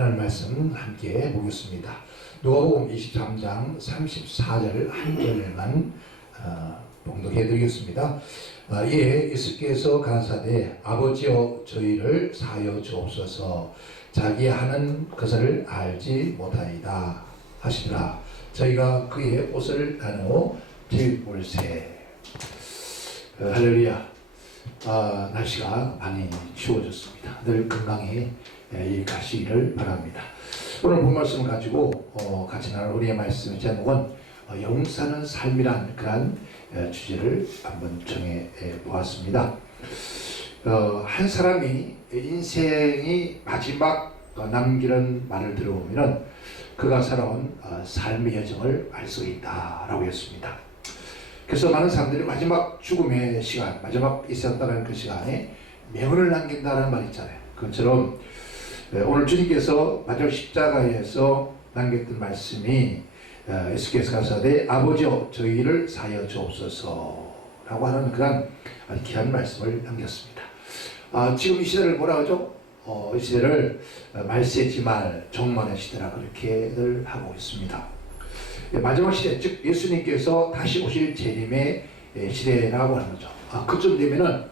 하나님 말씀 함께 보겠습니다. 누가복음 23장 34절을 한 절만 봉독해 드리겠습니다. 이에 예수께서 가라사대 아버지여 저희를 사하여 주옵소서 자기 하는 것을 알지 못하이다 하시더라. 저희가 그의 옷을 나누어 들볼세. 할렐루야. 날씨가 많이 추워졌습니다. 늘 건강히 가시기를 바랍니다. 오늘 본 말씀을 가지고 같이 나눌 우리의 말씀의 제목은 영사는 삶이란 그런 주제를 한번 정해 보았습니다. 한 사람이 인생이 마지막 남기는 말을 들어보면 그가 살아온 삶의 여정을 알 수 있다라고 했습니다. 그래서 많은 사람들이 마지막 죽음의 시간, 마지막 있었다는 그 시간에 명언을 남긴다는 말이 있잖아요. 그것처럼 오늘 주님께서 마지막 십자가에서 남겼던 말씀이 예수께서 가라사대 아버지여 저희를 사하여 주옵소서 라고 하는 그런 귀한 말씀을 남겼습니다. 지금 이 시대를 뭐라 하죠? 이 시대를 말세지말 종말의 시대라 그렇게들 하고 있습니다. 마지막 시대, 즉 예수님께서 다시 오실 재림의 시대라고 하는 거죠. 그쯤 되면은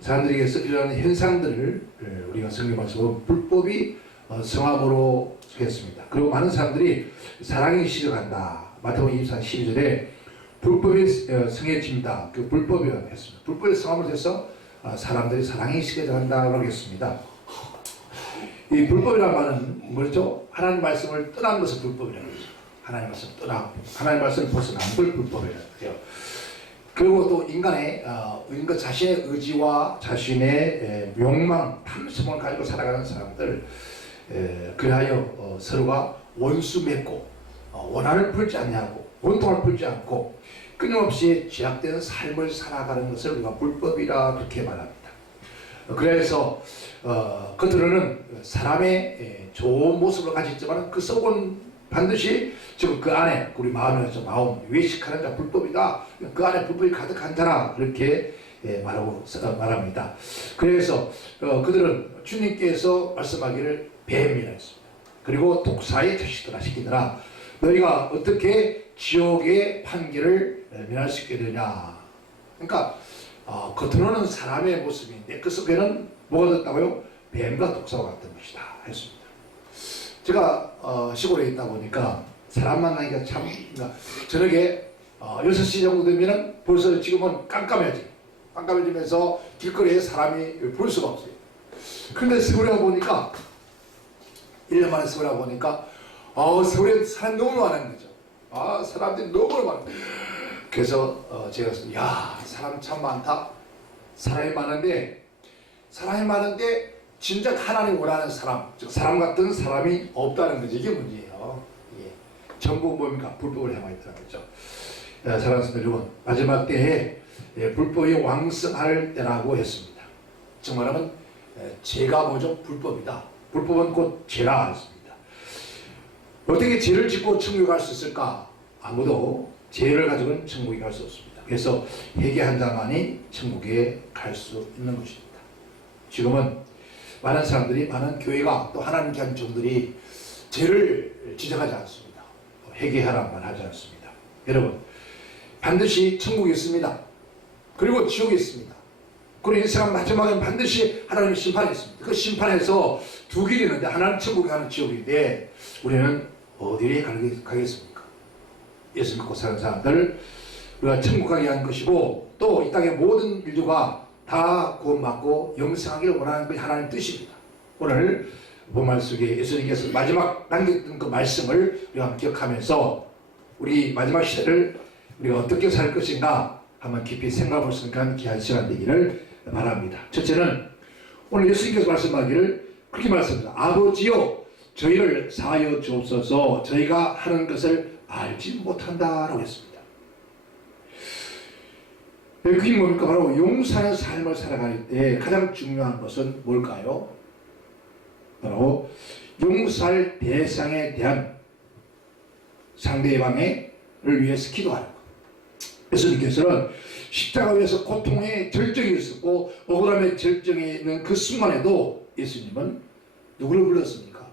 사람들에게서 이런 현상들을 우리가 성경 말씀으로 불법이 성함으로 했습니다. 그리고 많은 사람들이 사랑이 시작한다. 마태복음 24장 12절에 불법이 성해집니다. 그 불법이라고 했습니다. 불법의 성함으로 해서 사람들이 사랑이 시작한다고 했습니다. 이 불법이라는 말은 뭐죠? 하나님 말씀을 떠난 것을 불법이라고 하죠. 하나님 말씀을 떠나고 하나님 말씀을 벗어난 걸 불법이라고 해요. 그리고 또 인간의 인간 자신의 의지와 자신의 욕망, 탐심을 가지고 살아가는 사람들, 그리하여 서로가 원수 맺고 원한을 풀지 않냐고 원통을 풀지 않고 끊임없이 죄악된 삶을 살아가는 것을 우리가 불법이라 그렇게 말합니다. 그래서 겉으로는 사람의 좋은 모습을 가지지만 그 속은 반드시 지금 그 안에 우리 마음에서 마음 외식하는 자 불법이다. 그 안에 불법이 가득한 자라 그렇게 말합니다. 그래서 그들은 주님께서 말씀하기를 뱀이라 했습니다. 그리고 독사의 자식들아 시키더라. 너희가 어떻게 지옥의 판결을 면할 수 있게 되냐. 그러니까 겉으로는 사람의 모습인데 그 속에는 뭐가 됐다고요? 뱀과 독사와 같은 것이다 했습니다. 제가 시골에 있다 보니까 사람 만나기가 참 저녁에 6시 정도 되면 벌써 지금은 깜깜해지면서 길거리에 사람이 볼 수가 없어요. 그런데 서울에 보니까 1년 만에 서울에 보니까 서울에 사람이 너무 많은 거죠. 사람들이 너무 많아요. 그래서 제가 야 사람 참 많다. 사람이 많은데 진짜 하나님 원하는 사람, 즉 사람 같은 사람이 없다는 거죠. 이게 문제예요. 전부 뭡니까? 불법을 향하여 있다는 거죠. 사랑하는 여러분, 마지막 때에 불법이 왕성할 때라고 했습니다. 즉 말하면 죄가 뭐죠? 불법이다. 불법은 곧 죄라 했습니다. 어떻게 죄를 짓고 천국에 갈 수 있을까? 아무도 죄를 가지고는 천국에 갈 수 없습니다. 그래서 회개한 자만이 천국에 갈 수 있는 것입니다. 지금은 많은 사람들이, 많은 교회가 또 하나님 교인들이 죄를 지적하지 않습니다. 회개하라만 하지 않습니다. 여러분, 반드시 천국이 있습니다. 그리고 지옥이 있습니다. 그리고 인생 마지막엔 반드시 하나님의 심판이 있습니다. 그 심판에서 두 길이 있는데 하나는 천국에 가는 지옥인데 우리는 어디에 가겠습니까? 예수 믿고 사는 사람들 우리가 천국 가게 한 것이고 또 이 땅의 모든 인류가 다 구원받고 영생하기를 원하는 것이 하나님 뜻입니다. 오늘 본말 속에 예수님께서 마지막 남겼던 그 말씀을 우리가 기억하면서 우리 마지막 시대를 우리가 어떻게 살 것인가 한번 깊이 생각해 볼 수 있는 귀한 시간 되기를 바랍니다. 첫째는 오늘 예수님께서 말씀하기를 그렇게 말씀합니다. 아버지여 저희를 사하여 주옵소서 저희가 하는 것을 알지 못한다라고 했습니다. 그게 뭡니까? 바로 용사의 삶을 살아갈 때 가장 중요한 것은 뭘까요? 바로 용서할 대상에 대한 상대방을 위해서 기도하는 것. 예수님께서는 십자가 위에서 고통의 절정이 있었고 억울함의 절정에 있는 그 순간에도 예수님은 누구를 불렀습니까?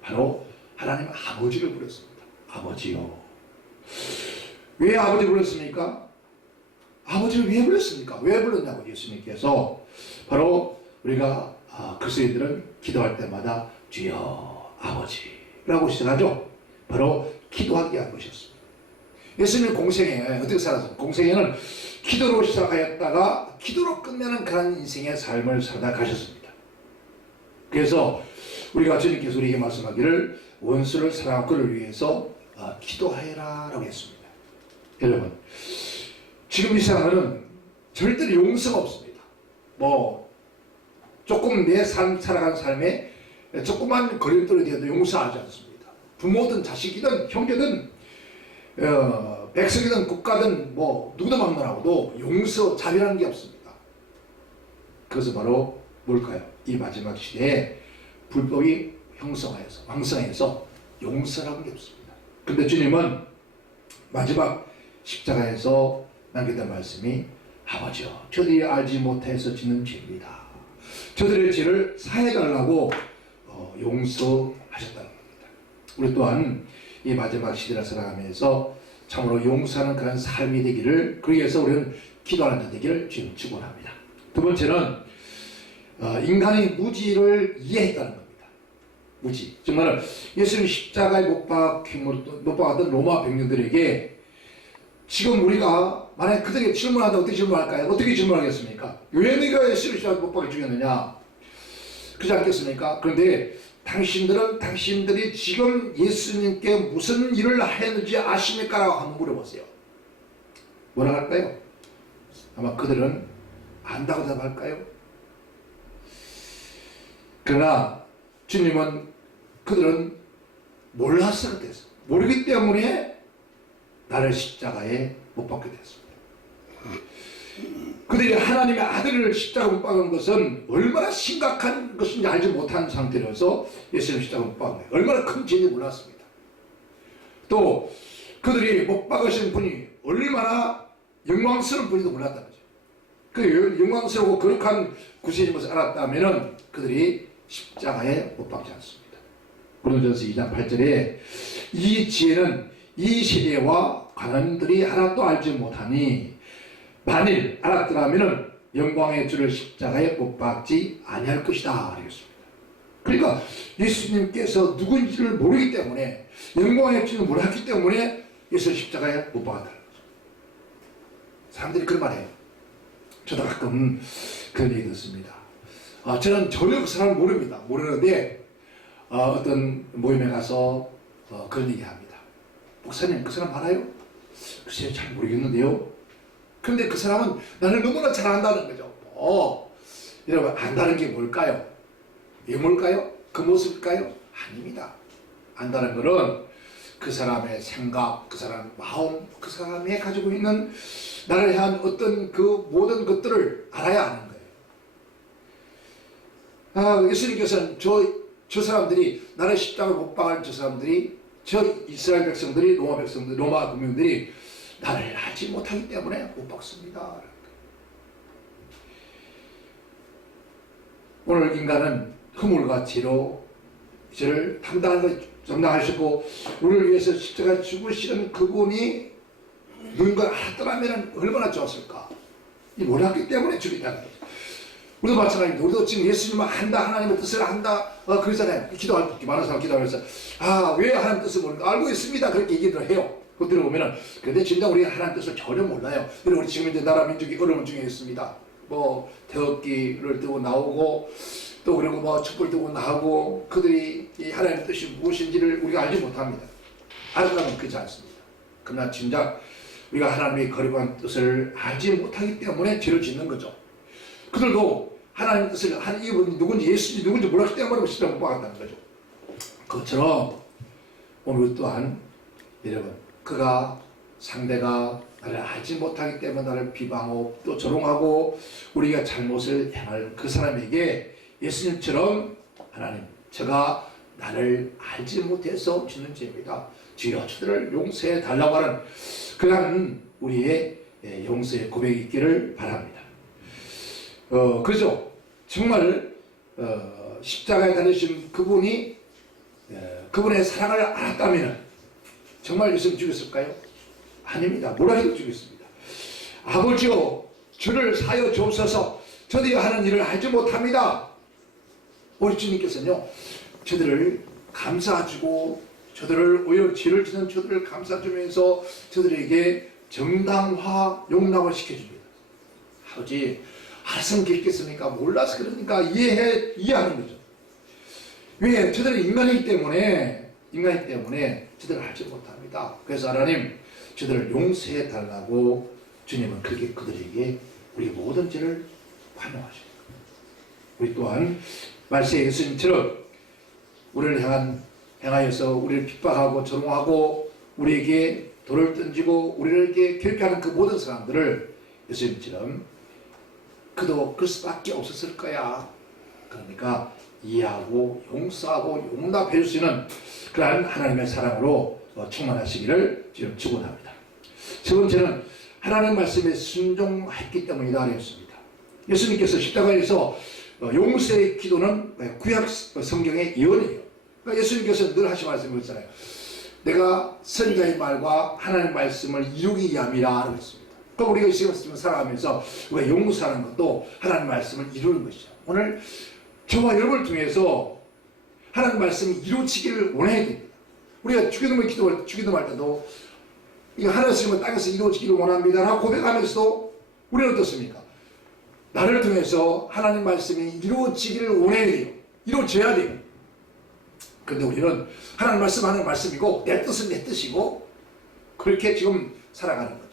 바로 하나님 아버지를 불렀습니다. 아버지요. 왜 아버지 불렀습니까? 아버지를 왜 불렀습니까? 왜 불렀냐고 예수님께서 바로 우리가 그리스도인들은 기도할 때마다 주여 아버지라고 시작하죠. 바로 기도하게 한 것이었습니다. 예수님 공생에 어떻게 살았습니까? 공생에는 기도로 시작하였다가 기도로 끝내는 그런 인생의 삶을 살다 가셨습니다. 그래서 우리가 주님께서 우리에게 말씀하기를 원수를 사랑하고 그를 위해서 기도하여라 라고 했습니다. 여러분, 지금 이 세상에는 절대로 용서가 없습니다. 뭐 조금 내 삶 살아가는 삶에 조그만 걸림돌이 되어도 용서하지 않습니다. 부모든 자식이든 형제든 백성이든 국가든 뭐 누구도 막론하고도 용서 자비라는 게 없습니다. 그것은 바로 뭘까요? 이 마지막 시대에 불법이 형성하여서 왕성해서 용서라는 게 없습니다. 근데 주님은 마지막 십자가에서 남겼던 말씀이 아버지여 저들이 알지 못해서 짓는 죄입니다. 저들의 죄를 사해달라고 용서하셨다는 겁니다. 우리 또한 이 마지막 시대를 살아가면서 참으로 용서하는 그런 삶이 되기를, 그러기 위해서 우리는 기도하는 자 되기를 주님 축원합니다. 두 번째는 인간의 무지를 이해했다는 겁니다. 무지. 정말 예수님 십자가에 못 박았던 로마 백성들에게 지금 우리가 만약 그들에게 질문하다 어떻게 질문할까요? 어떻게 질문하겠습니까? 왜 네가 예수님 십자가에 못 박아 죽였느냐? 그렇지 않겠습니까? 그런데 당신들이 지금 예수님께 무슨 일을 했는지 아십니까? 라고 한번 물어보세요. 뭐라 할까요? 아마 그들은 안다고 대답할까요? 그러나 주님은 그들은 몰랐을 때였어요. 모르기 때문에 나를 십자가에 못 박게 됐습니다. 그들이 하나님의 아들을 십자가에 못 박은 것은 얼마나 심각한 것인지 알지 못한 상태로서 예수님 십자가에 못 박은 거예요. 얼마나 큰 죄인지 몰랐습니다. 또 그들이 못 박으신 분이 얼마나 영광스러운 분인지도 몰랐다는 거죠. 그 영광스럽고 거룩한 구세주인 것을 알았다면 그들이 십자가에 못 박지 않습니다. 고린도전서 2장 8절에 이 지혜는 이 시대와 관원들이 하나도 알지 못하니 만일 알았더라면 영광의 주를 십자가에 못 박지 아니할 것이다 하겠습니다. 그러니까 예수님께서 누구인지를 모르기 때문에, 영광의 주를 몰랐기 때문에 예수를 십자가에 못 박았다는 거죠. 사람들이 그런 말 해요. 저도 가끔 그런 얘기 듣습니다. 저는 전혀 그 사람을 모릅니다. 모르는데 어떤 모임에 가서 그런 얘기 합니다. 목사님 그 사람 알아요? 글쎄요 잘 모르겠는데요. 그런데 그 사람은 나를 너무나 잘 안다는 거죠. 여러분 안다는 게 뭘까요? 외모일까요? 그 모습일까요? 아닙니다. 안다는 것은 그 사람의 생각, 그 사람의 마음, 그 사람이 가지고 있는 나를 향한 어떤 그 모든 것들을 알아야 하는 거예요. 예수님께서는 저 사람들이, 나를 십자가에 못 박은 저 사람들이, 저 이스라엘 백성들이, 로마 국민들이 나를 알지 못하기 때문에 못 박습니다. 오늘 인간은 허물과 죄로 죄를 담당하시고 우리를 위해서 십자가에 죽으시는 그분이 누군 걸 알았더라면 얼마나 좋았을까. 이 몰랐기 때문에 죽였다는 거죠. 우리도 마찬가지입니다. 우리도 지금 예수님을 한다, 하나님의 뜻을 한다, 그러잖아요. 기도할 때 많은 사람 기도하면서 왜 하나님 뜻을 모르는가? 알고 있습니다. 그렇게 얘기를 해요. 그거 들어보면은 근데 진짜 우리가 하나님 뜻을 전혀 몰라요. 여러분 우리 지금 이제 나라 민족이 어려움 중에 있습니다. 뭐 태극기를 들고 나오고 또 그리고 뭐 촛불 들고 나오고 그들이 이 하나님의 뜻이 무엇인지를 우리가 알지 못합니다. 알았다면 그렇지 않습니다. 그러나 진작 우리가 하나님의 거룩한 뜻을 알지 못하기 때문에 죄를 짓는 거죠. 그들도 하나님의 뜻을, 이분이 누군지, 예수님이 누군지 몰랐기 때문에 십자가에 못 박았다는 거죠. 그것처럼 오늘 또한 여러분, 상대가 나를 알지 못하기 때문에 나를 비방하고 또 조롱하고 우리가 잘못을 행할 그 사람에게 예수님처럼 하나님, 제가 나를 알지 못해서 짓는 죄입니다. 주여 저들을 용서해 달라고 하는 그런 우리의 용서의 고백이 있기를 바랍니다. 그죠? 정말 십자가에 달리신 그분이 그분의 사랑을 알았다면 정말 예수님 죽였을까요? 아닙니다. 뭐라해도 죽였습니다. 아버지여 저를 사여 주옵소서 저들이 하는 일을 알지 못합니다. 우리 주님께서는요 저들을 감싸주고 저들을 오히려 죄를 짓는 저들을 감싸주면서 저들에게 정당화 용납을 시켜줍니다. 아버지 알았으면 그랬겠습니까? 몰라서 그러니까 이해하는 거죠. 왜? 저들은 인간이기 때문에 저들을 알지 못합니다. 그래서 하나님 저들을 용서해 달라고 주님은 그렇게 그들에게 우리 모든 죄를 환영하십니다. 우리 또한 말세의 예수님처럼 우리를 행하여서 우리를 핍박하고 조롱하고 우리에게 돌을 던지고 우리를 이렇게 괴롭히하는 그 모든 사람들을 예수님처럼 그도 그럴 수밖에 없었을 거야. 그러니까 이해하고 용서하고 용납해 줄 수 있는 그러한 하나님의 사랑으로 충만하시기를 지금 축원합니다. 세 번째는 하나님 말씀에 순종했기 때문이다 하였습니다. 예수님께서 십자가에서 용서의 기도는 구약 성경의 예언이에요. 그러니까 예수님께서 늘 하신 말씀이 있잖아요. 내가 선지자의 말과 하나님의 말씀을 이루기 위함이라 하고 있습니다. 그럼 우리가 지금 살아가면서 우리가 용서하는 것도 하나님의 말씀을 이루는 것이죠. 오늘 저와 여러분을 통해서 하나님의 말씀이 이루어지기를 원해야 됩니다. 우리가 주기도할 때도 이거 하나님의 땅에서 이루어지기를 원합니다 하고 고백하면서도 우리는 어떻습니까? 나를 통해서 하나님 말씀이 이루어지기를 원해야 돼요. 이루어져야 돼요. 그런데 우리는 하나님 말씀이고 내 뜻은 내 뜻이고 그렇게 지금 살아가는 거죠.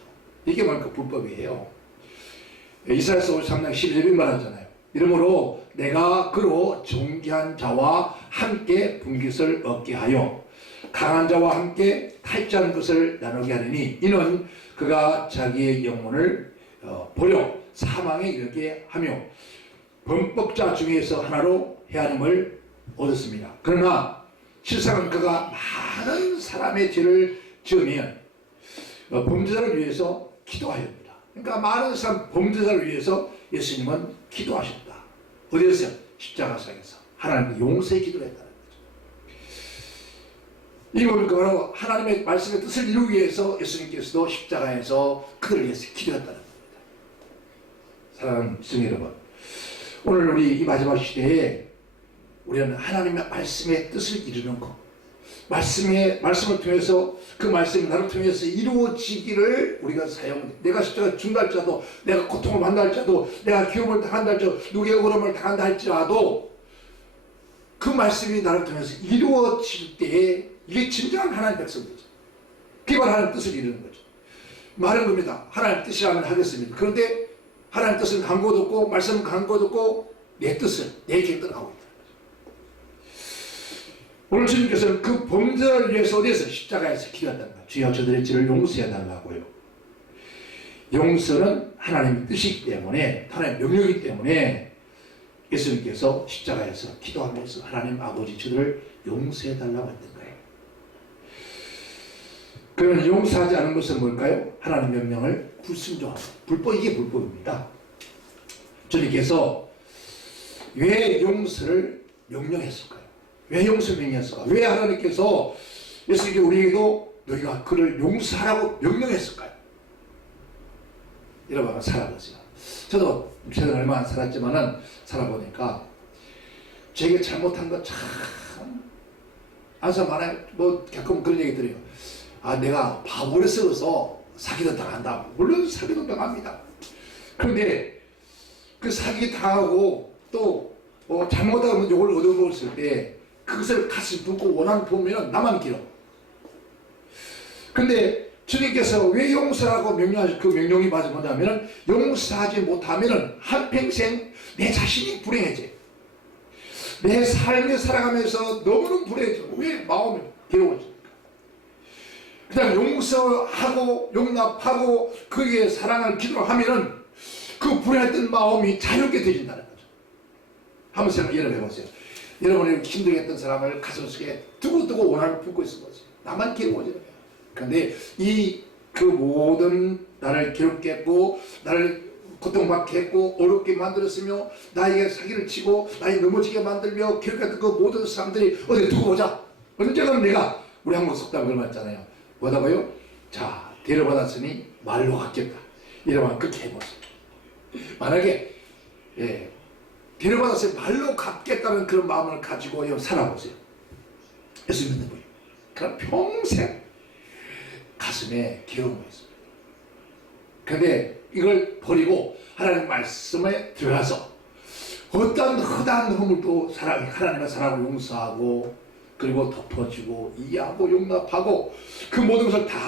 이게 뭡니까? 불법이에요. 이사야서 53장 12절에 말하잖아요. 이러므로 내가 그로 존귀한 자와 함께 분깃을 얻게 하여 강한 자와 함께 탈취하는 것을 나누게 하느니 이는 그가 자기의 영혼을 버려 사망에 이르게 하며 범법자 중에서 하나로 헤아림을 얻었습니다. 그러나 실상은 그가 많은 사람의 죄를 지으면 범죄자를 위해서 기도하였습니다. 그러니까 많은 사람 범죄자를 위해서 예수님은 기도하셨다. 어디에서요? 십자가상에서 하나님의 용서의 기도를 했다는 거죠. 이 뭡니까? 바로 하나님의 말씀의 뜻을 이루기 위해서 예수님께서도 십자가에서 그들을 위해서 기도했다는 겁니다. 사랑하는 성도 여러분, 오늘 우리 이 마지막 시대에 우리는 하나님의 말씀의 뜻을 이루는 것, 말씀을 통해서 그 말씀이 나를 통해서 이루어지기를 우리가 내가 십자가 죽는다 할지라도, 내가 고통을 받는다 할지라도, 내가 기업을 당한다 할지라도, 누구의 어려움을 당한다 할지라도 그 말씀이 나를 통해서 이루어질 때에 이게 진정한 하나님의 백성들이죠. 그게 바로 하나님의 뜻을 이루는 거죠. 말은 겁니다. 하나님의 뜻이라면 하겠습니다. 그런데 하나님의 뜻은 간고도 없고 말씀은 간고도 없고 내 뜻을 내 계획대로 하고 있다. 오늘 주님께서는 그 범죄를 위해서 어디에서 십자가에서 기도했다는 거예요. 주여 저들의 죄를 용서해 달라고요. 용서는 하나님의 뜻이기 때문에 하나님의 명령이기 때문에 예수님께서 십자가에서 기도하면서 하나님 아버지 저들을 용서해 달라고 했던 거예요. 그러면 용서하지 않은 것은 뭘까요? 하나님 명령을 불순종하고 이게 불법입니다. 주님께서 왜 용서를 명령했을까요? 왜 용서를 명령했을까? 왜 하나님께서 예수님께 우리에게도 너희가 그를 용서하라고 명령했을까요? 여러분 살아보세요. 저도 최근 얼마 안 살았지만은 살아보니까 제게 잘못한 거 참 항상 많아요. 가끔 그런 얘기 들어요. 내가 바보를 썩어서 사기도 당한다. 물론 사기도 당합니다. 그런데 그 사기 당하고 또 잘못하면 욕을 얻어먹었을 때 그것을 가슴 붓고 원한 보면 나만 길어. 그런데 주님께서 왜 용서라고 명령하신 그 명령이 맞은 거냐면 용서하지 못하면 한평생 내 자신이 불행해져. 내 삶을 살아가면서 너무너무 불행해져. 왜? 마음이 괴로워집니까? 그 다음에 용서하고 용납하고 그에게 사랑을 기도를 하면은 그 불행했던 마음이 자유롭게 되진다는 거죠. 한번 생각해 보세요. 여러분이 힘들게 했던 사람을 가슴속에 두고두고 원한을 품고 있을 거지. 나만 괴로워지는 거야. 그런데 그 모든 나를 괴롭게 했고 나를 고통받게 했고 어렵게 만들었으며 나에게 사기를 치고 나에게 넘어지게 만들며 괴롭혔던 그 모든 사람들이 어디 두고 보자. 언젠가는 내가 우리 한국 속담 그런 말 있잖아요. 뭐라고요? 자, 데려받았으니 말로 갚겠다. 이러면 그렇게 해보세요. 만약에 데려받았으니 말로 갚겠다는 그런 마음을 가지고 살아보세요. 예수 믿는 분이. 그럼 평생 가슴에 괴로움이 있습니다. 그런데 이걸 버리고 하나님 말씀에 들어가서 어떤 허다한 허물도 하나님의 사랑을 용서하고 그리고 덮어주고 이해하고 용납하고 그 모든 것을 다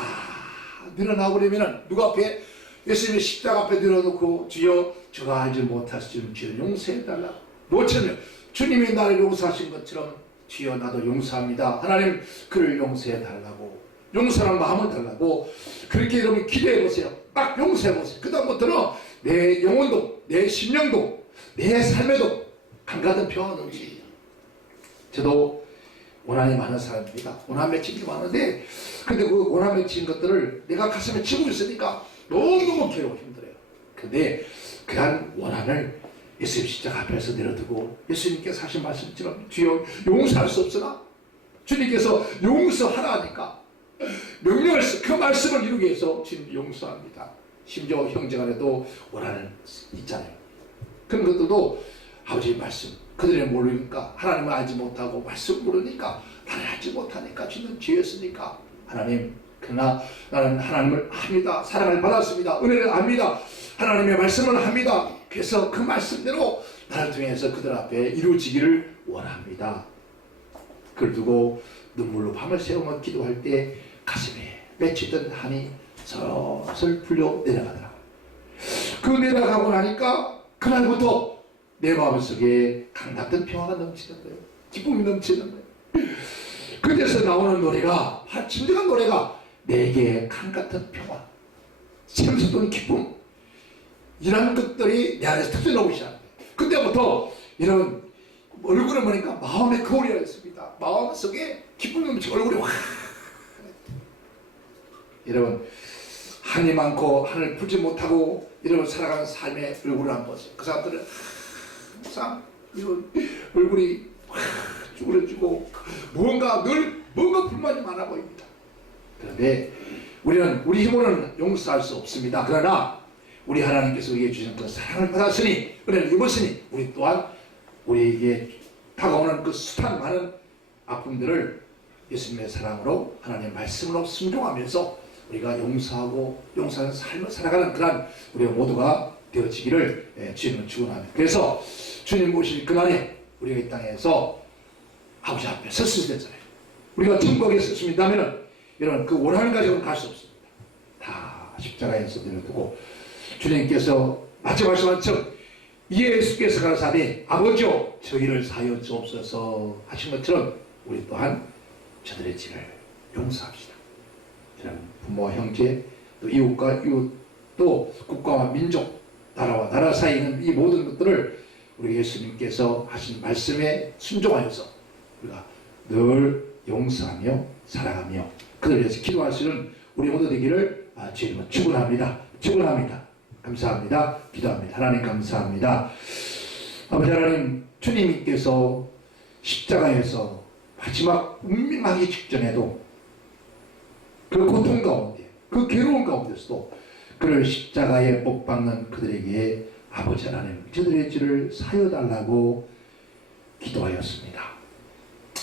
늘어나버리면 누가 앞에 예수님의 십자가 앞에 늘어놓고 주여 저가 알지 못하시는 주여 용서해달라. 모처럼 주님이 나를 용서하신 것처럼 주여 나도 용서합니다. 하나님 그를 용서해달라고 용서하는 마음을 달라고 그렇게 여러분 기도해보세요. 딱 용서해보세요. 그 다음부터는 내 영혼도 내 심령도 내 삶에도 한가득 평화가 넘칩니다. 저도 원한이 많은 사람입니다. 원한 맺힌 게 많은데 근데 그 원한 맺힌 것들을 내가 가슴에 치고 있으니까 너무너무 괴로워 힘들어요. 근데 그한 원한을 예수님 십자가 앞에서 내려두고 예수님께서 하신 말씀처럼 주여 용서할 수 없으나 주님께서 용서하라니까 명령을 그 말씀을 이루기 위해서 주님 용서합니다. 심지어 형제간에도 원한을 있잖아요. 그런 것들도 아버지 말씀 그들이 모르니까 하나님을 알지 못하고 말씀 모르니까 나를 알지 못하니까 주는 죄였으니까 하나님 그러나 나는 하나님을 압니다. 사랑을 받았습니다. 은혜를 압니다. 하나님의 말씀을 합니다. 그래서 그 말씀대로 나를 통해서 그들 앞에 이루어지기를 원합니다. 그걸 두고 눈물로 밤을 새우며 기도할 때 가슴에 맺히던 한이 서슬 풀려 내려가더라. 그 내려가고 나니까 그날부터 내 마음속에 강같은 평화가 넘치는 거예요. 기쁨이 넘치는 거예요. 그래서 나오는 노래가 진정한 노래가 내게 강같은 평화, 샘솟는 기쁨 이런 것들이 내 안에서 터져나오기 시작합니다. 그때부터 이런 얼굴을 보니까 마음의 거울이라 했습니다. 마음속에 기쁨이 넘치고 얼굴이 확 여러분 한이 많고 한을 풀지 못하고 이런 살아가는 삶의 얼굴을 한번 보세요. 그 사람들은 항상 이런 얼굴이 확 쭈그러지고 뭔가 불만이 많아 보입니다. 그런데 우리는 우리 힘으로는 용서할 수 없습니다. 그러나 우리 하나님께서 우리에게 주신 그 사랑을 받았으니 은혜를 입었으니 우리 또한 우리에게 다가오는 그 숱한 많은 아픔들을 예수님의 사랑으로 하나님의 말씀으로 순종하면서 우리가 용서하고 용서하는 삶을 살아가는 그런 우리가 모두가 되어지기를 주님을 축원합니다. 그래서 주님 오실 그날에 우리가 이 땅에서 아버지 앞에 섰을 때잖아요. 우리가 천국에 섰습니다면은 이런 그 원하는 가정은 갈 수 없습니다. 다 십자가에서 내려두고 주님께서 마지막 말씀처럼 예수께서 가라사대 아버지여 저희를 사하여 주옵소서 하신 것처럼 우리 또한 저들의 죄를 용서합시다. 저는 부모와 형제 또 이웃과 이웃 또 국가와 민족 나라와 나라 사이에 있는 이 모든 것들을 우리 예수님께서 하신 말씀에 순종하여서 우리가 늘 용서하며 사랑하며 그들을 위해서 기도할 수 있는 우리 모두 되기를 주님은 축원합니다. 축원합니다. 감사합니다. 기도합니다. 하나님 감사합니다. 아버지 하나님 주님께서 십자가에서 마지막 운명하기 직전에도 그 고통 가운데 그 괴로운 가운데서도 그를 십자가에 못 박는 그들에게 아버지 하나님 저들의 죄를 사여달라고 기도하였습니다.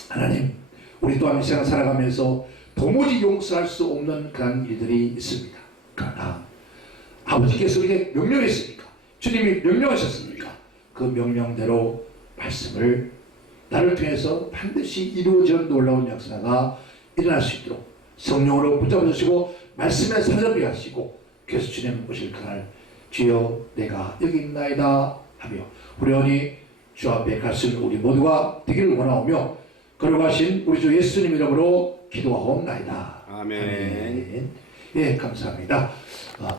하나님 우리 또한 이 세상 살아가면서 도무지 용서할 수 없는 그런 일들이 있습니다. 그러나 아버지께서 우리에게 명령했으니까 주님이 명령하셨으니까 그 명령대로 말씀을 나를 통해서 반드시 이루어져 놀라운 역사가 일어날 수 있도록 성령으로 붙잡아주시고 말씀에 사로잡게 하시고 그래서 주님 오실 그날 주여 내가 여기 있나이다 하며 후련히 주 앞에 갈 수 있는 우리 모두가 되기를 원하오며 걸어가신 우리 주 예수님 이름으로 기도하옵나이다. 아멘. 예, 감사합니다.